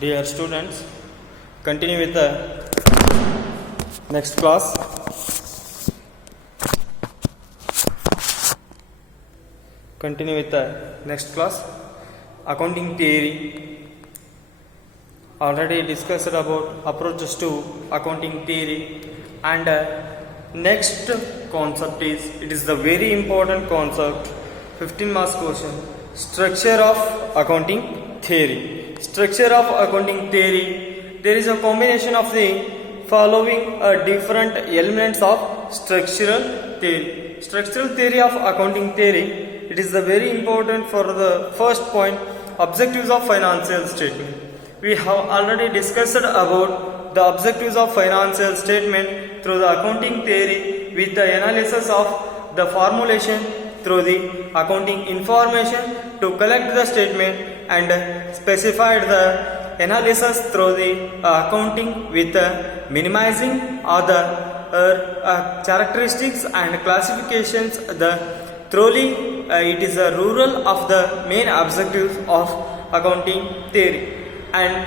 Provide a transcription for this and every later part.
Dear students, continue with the next class. Continue with the next class. Accounting theory. Already discussed about approaches to accounting theory, and next concept is, it is the very important concept, 15 marks question, structure of accounting theory. Structure of accounting theory, there is a combination of the following different elements of structural theory. Structural theory of accounting theory, it is the very important for the first point, objectives of financial statement. We have already discussed about the objectives of financial statement through the accounting theory with the analysis of the formulation through the accounting information to collect the statement, and specified the analysis through the accounting with minimizing other characteristics and classifications. Thoroughly it is a rural of the main objectives of accounting theory. And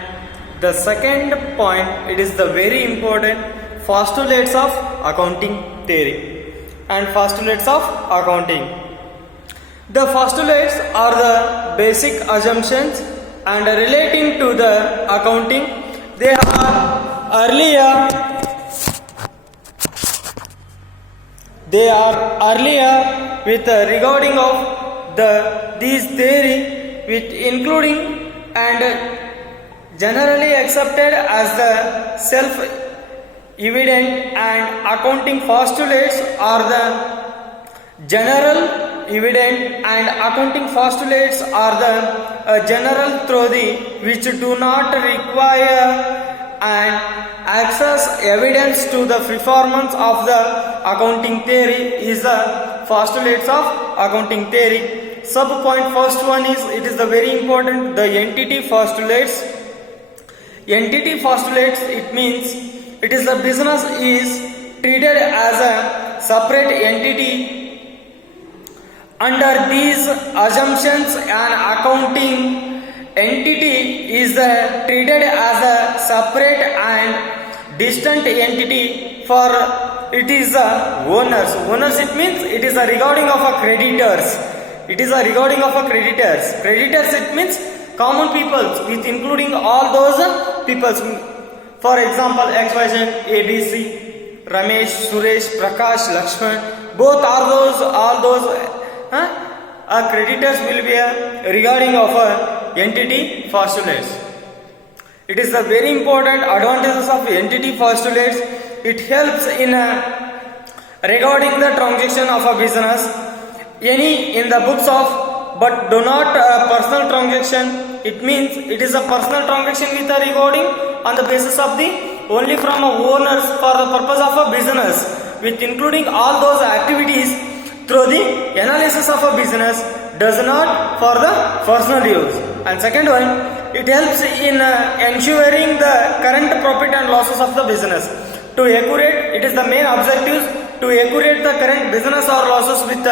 the second point, it is the very important postulates of accounting theory and postulates of accounting. The postulates are the basic assumptions and relating to the accounting. They are earlier with regarding of these theory with including and generally accepted as the self-evident, and accounting postulates are the general evident, and accounting postulates are the general through the which do not require and access evidence to the performance of the accounting theory is the postulates of accounting theory. Subpoint first one is, it is the very important, the entity postulates. Entity postulates, it means it is the business is treated as a separate entity. Under these assumptions, an accounting entity is treated as a separate and distant entity, for it is the owners. Owners, it means it is a regarding of a creditors. It is a regarding of a creditors. Creditors, it means common peoples with including all those peoples. For example, XYZ, ABC, Ramesh, Suresh, Prakash, Lakshman, both are those, all those creditors will be regarding of entity postulates. It is the very important advantages of entity postulates. It helps in regarding the transaction of a business, any in the books of, but do not personal transaction. It means it is a personal transaction with a regarding on the basis of the only from a owners for the purpose of a business, with including all those activities through the analysis of a business, does not for the personal use. And second one, it helps in ensuring the current profit and losses of the business. To accurate, it is the main objectives to accurate the current business or losses with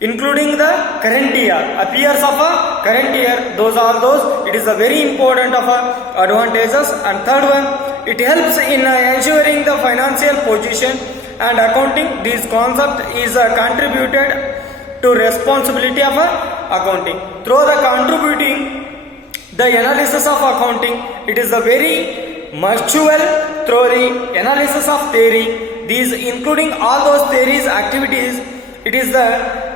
including the current year, appears of a current year. Those are those. It is a very important of advantages. And third one, it helps in ensuring the financial position and accounting. This concept is contributed to responsibility of accounting. Through the contributing the analysis of accounting, it is a very mutual through the analysis of theory. These including all those theories activities, it is the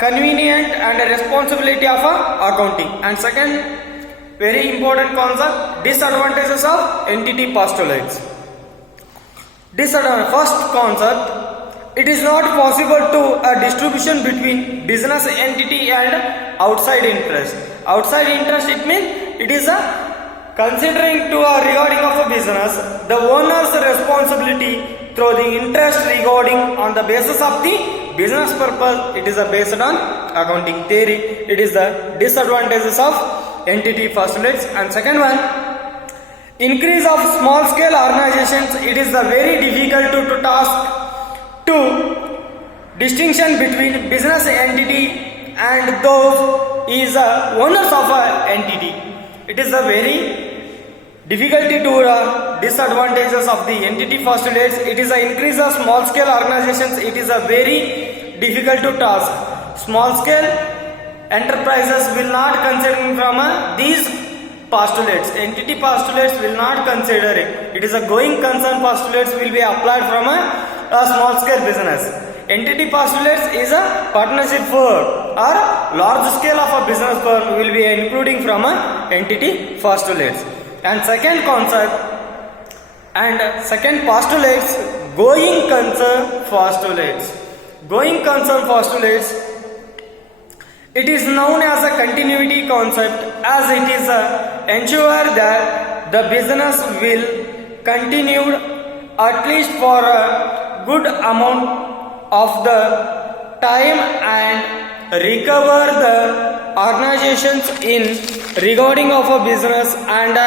convenient and responsibility of accounting. And second very important concept, disadvantages of entity postulates. First concept, it is not possible to a distribution between business entity and outside interest. Outside interest, it means it is a considering to a regarding of a business, the owner's responsibility through the interest regarding on the basis of the business purpose. It is based on accounting theory. It is the disadvantages of entity postulates. And second one, increase of small scale organizations. It is the very difficult to task to distinction between business entity and those is owners of an entity. It is the very difficulty to disadvantages of the entity postulates. It is a increase of small scale organizations. It is a very difficult to task. Small scale enterprises will not consider from these postulates. Entity postulates will not consider it. It is a going concern postulates will be applied from a small scale business. Entity postulates is a partnership firm or large scale of a business firm will be including from a entity postulates. And second concept and second postulates, going concern postulates. Going concern postulates, it is known as a continuity concept, as it is ensure that the business will continue at least for a good amount of the time and recover the organizations in regarding of a business and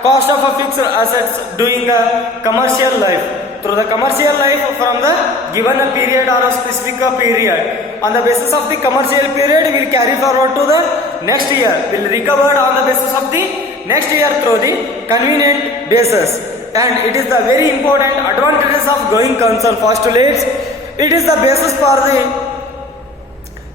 cost of a fixed assets doing a commercial life. Through the commercial life from the given a period or a specific period. On the basis of the commercial period, we will carry forward to the next year. We will recover on the basis of the next year through the convenient basis. And it is the very important advantages of going concern postulates. It is the basis for the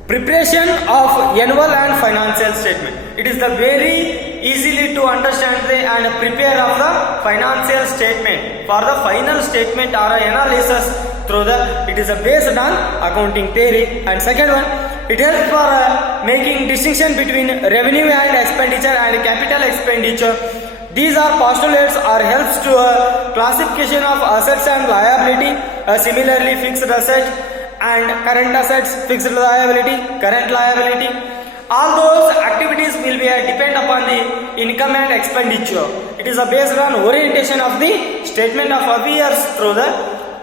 preparation of annual and financial statement. It is the very easily to understand the and prepare of the financial statement for the final statement or analysis through the it is based on accounting theory. And second one, it helps for making distinction between revenue and expenditure and capital expenditure. These are postulates or helps to classification of assets and liability. Similarly, fixed asset and current assets, fixed liability, current liability. All those activities will be depend upon the income and expenditure. It is based on orientation of the statement of affairs through the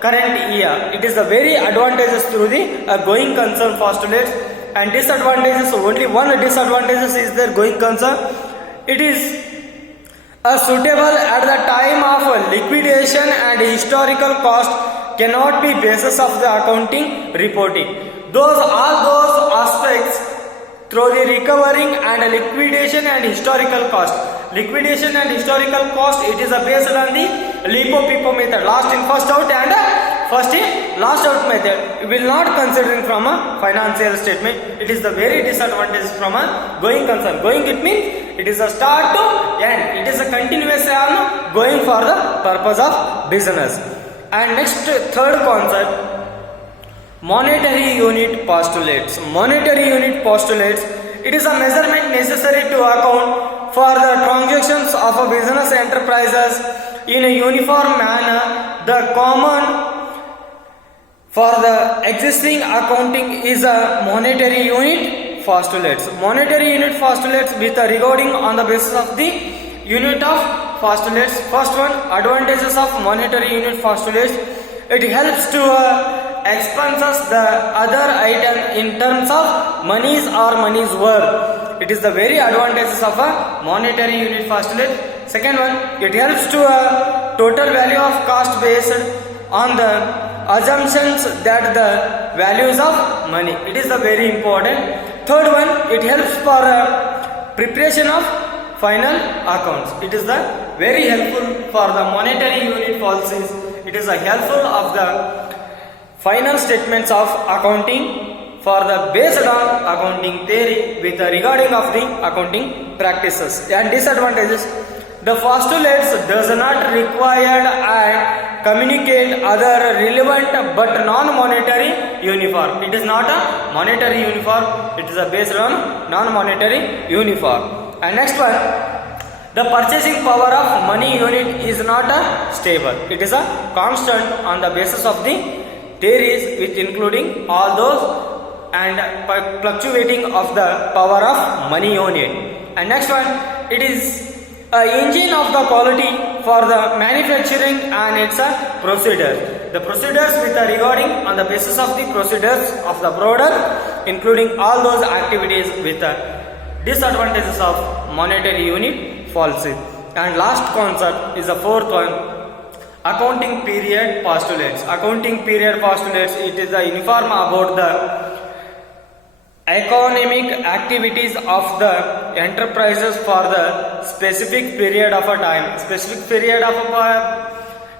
current year. It is the very advantages through the going concern postulates. And disadvantages, only one disadvantages is their going concern. It is suitable at the time of liquidation and historical cost cannot be basis of the accounting reporting. All those aspects through the recovering and liquidation and historical cost. Liquidation and historical cost, it is based on the LIFO-FIFO method, last in first out and first in last out method. We will not considering from a financial statement. It is the very disadvantage from a going concern. Going, it means it is a start to end. It is a continuous going for the purpose of business. And next, third concept, monetary unit postulates. Monetary unit postulates, it is a measurement necessary to account for the transactions of a business enterprises in a uniform manner. The common for the existing accounting is a monetary unit postulates. Monetary unit postulates with a regarding on the basis of the unit of postulates. First one, advantages of monetary unit postulates. It helps to expenses the other item in terms of monies or money's worth. It is the very advantages of a monetary unit postulate. Second one, it helps to total value of cost based on the assumptions that the values of money. It is the very important. Third one, it helps for preparation of final accounts. It is the very helpful for the monetary unit policies. It is a helpful of the final statements of accounting for the based on accounting theory with the regarding of the accounting practices. And disadvantages, the postulates does not require and communicate other relevant but non-monetary uniform. It is not a monetary uniform. It is based on non-monetary uniform. And next one, the purchasing power of money unit is not stable. It is a constant on the basis of the theories which including all those and fluctuating of the power of money unit. And next one, it is a engine of the quality for the manufacturing and its procedures. The procedures with the regarding on the basis of the procedures of the product including all those activities with the disadvantages of monetary unit policy. And last concept is the fourth one, accounting period postulates. Accounting period postulates, it is the uniform about the economic activities of the enterprises for the specific period of a time. Specific period of a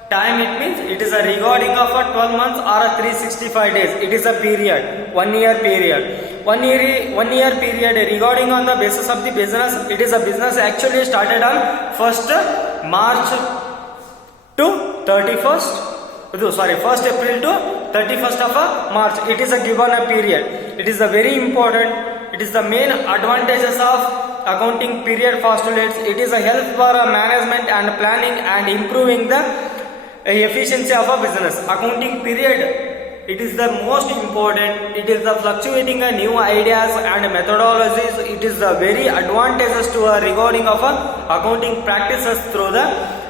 time, it means it is a regarding of a 12 months or a 365 days. It is a period, 1 year period. 1 year period regarding on the basis of the business. It is a business actually started on 1st March to 1st April to 31st of March. It is a given a period. It is a very important. It is the main advantages of accounting period postulates. It is a help for management and planning and improving the efficiency of a business. Accounting period, it is the most important. It is the fluctuating new ideas and methodologies. It is the very advantages to regarding of accounting practices through the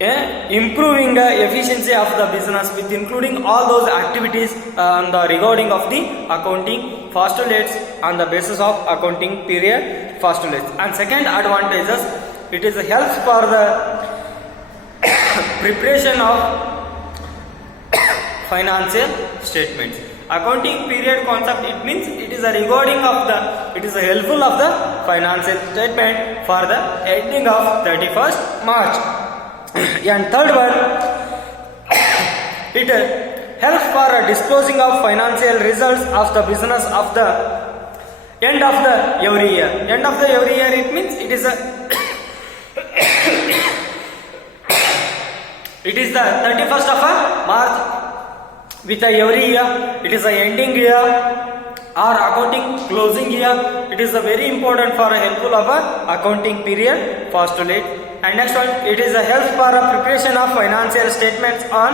improving the efficiency of the business, with including all those activities on the regarding of the accounting postulates on the basis of accounting period postulates. And second advantages, it is a help for the preparation of financial statements. Accounting period concept, it means it is a regarding of the, it is a helpful of the financial statement for the ending of 31st March. And third one, it helps for disclosing of financial results of the business of the end of the every year. End of the every year, it means it is a it is the 31st of March with every year. It is a ending year or accounting closing year. It is a very important for a helpful of accounting period postulate. And next one, it is a help for a preparation of financial statements on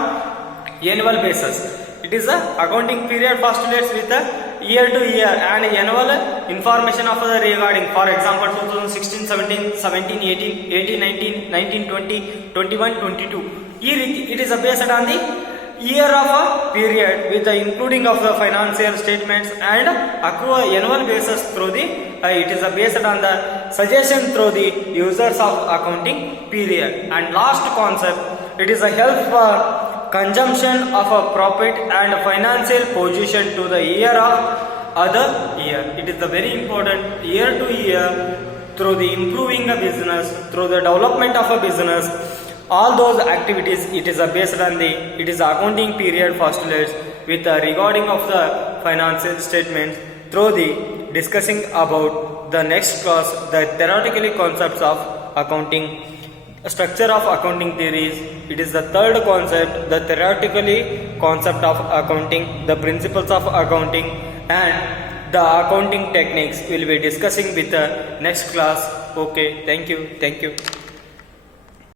annual basis. It is a accounting period postulates with a year to year and annual information of the regarding, for example 2016, 17, 17, 18, 18, 19, 19, 20, 21, 22. It is based on the year of a period with the including of the financial statements and accrue annual basis through the it is based on the suggestion through the users of accounting period. And last concept, it is a help for consumption of a profit and financial position to the year of other year. It is the very important year to year through the improving a business, through the development of a business. All those activities, it is based on the, it is accounting period postulates with the regarding of the financial statements through the discussing about the next class, the theoretically concepts of accounting, structure of accounting theories. It is the third concept, the theoretically concept of accounting, the principles of accounting, and the accounting techniques will be discussing with the next class. Okay, thank you.